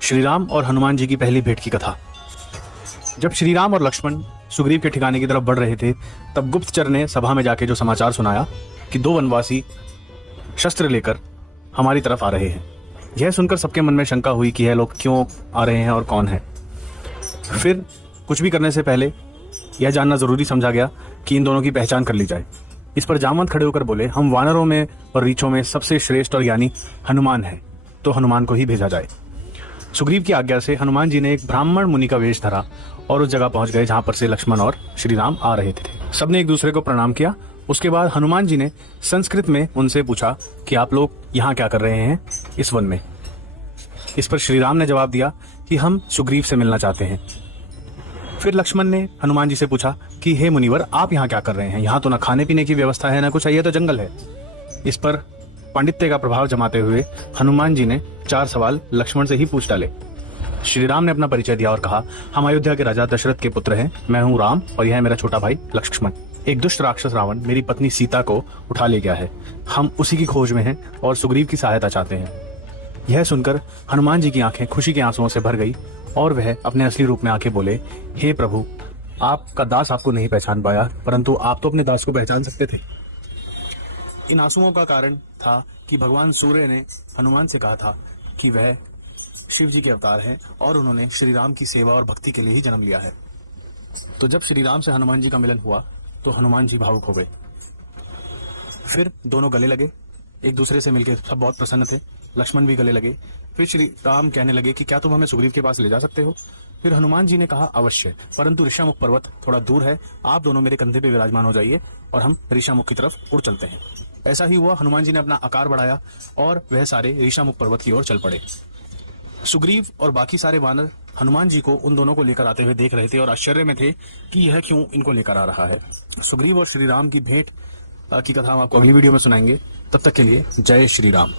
श्री राम और हनुमान जी की पहली भेंट की कथा। जब श्री राम और लक्ष्मण सुग्रीव के ठिकाने की तरफ बढ़ रहे थे, तब गुप्तचर ने सभा में जाके जो समाचार सुनाया कि 2 वनवासी शस्त्र लेकर हमारी तरफ आ रहे हैं। यह सुनकर सबके मन में शंका हुई कि यह लोग क्यों आ रहे हैं और कौन है। फिर कुछ भी करने से पहले यह जानना जरूरी समझा गया कि इन दोनों की पहचान कर ली जाए। इस पर जामवंत खड़े होकर बोले, हम वानरों में और रीछों में सबसे श्रेष्ठ और यानी हनुमान है, तो हनुमान को ही भेजा जाए। सुग्रीव की आज्ञा से हनुमान जी ने एक ब्राह्मण मुनि का वेश धरा और उस जगह पहुंच गए जहां पर से लक्ष्मण और श्री राम आ रहे थे। सबने एक दूसरे को प्रणाम किया। उसके बाद हनुमान जी ने संस्कृत में उनसे पूछा कि आप लोग यहाँ क्या कर रहे हैं इस वन में। इस पर श्री राम ने जवाब दिया कि हम सुग्रीव से मिलना चाहते हैं। फिर लक्ष्मण ने हनुमान जी से पूछा कि हे मुनिवर, आप यहाँ क्या कर रहे हैं? यहाँ तो ना खाने पीने की व्यवस्था है, ना कुछ है, ये तो जंगल है। इस पर पांडित्य का प्रभाव जमाते हुए हनुमान जी ने 4 सवाल लक्ष्मण से ही पूछ डाले। श्री राम ने अपना परिचय दिया और कहा, हम अयोध्या के राजा दशरथ के पुत्र हैं। मैं हूँ राम और यह है मेरा छोटा भाई लक्ष्मण। एक दुष्ट राक्षस रावण मेरी पत्नी सीता को उठा ले गया है। हम उसी की खोज में हैं और सुग्रीव की सहायता चाहते हैं। यह सुनकर हनुमान जी की आंखें खुशी के आंसुओं से भर गई और वह अपने असली रूप में आके बोले, हे प्रभु, आपका दास आपको नहीं पहचान पाया, परंतु आप तो अपने दास को पहचान सकते थे। इन आंसुओं का कारण था कि भगवान सूर्य ने हनुमान से कहा था कि वह शिव जी के अवतार हैं और उन्होंने श्री राम की सेवा और भक्ति के लिए ही जन्म लिया है। तो जब श्री राम से हनुमान जी का मिलन हुआ तो हनुमान जी भावुक हो गए। फिर दोनों गले लगे, एक दूसरे से मिलकर सब बहुत प्रसन्न थे। लक्ष्मण भी गले लगे। फिर श्री राम कहने लगे कि क्या तुम हमें सुग्रीव के पास ले जा सकते हो? फिर हनुमान जी ने कहा, अवश्य, परंतु ऋषामुख पर्वत थोड़ा दूर है। आप दोनों मेरे कंधे पे विराजमान हो जाइए और हम ऋषामुख की तरफ उड़ चलते हैं। ऐसा ही हुआ। हनुमान जी ने अपना आकार बढ़ाया और वह सारे ऋषामुख पर्वत की ओर चल पड़े। सुग्रीव और बाकी सारे वानर हनुमान जी को उन दोनों को लेकर आते हुए देख रहे थे और आश्चर्य में थे कि यह क्यों इनको लेकर आ रहा है। सुग्रीव और श्री राम की भेंट की कथा हम आपको अगली वीडियो में सुनाएंगे। तब तक के लिए जय श्री राम।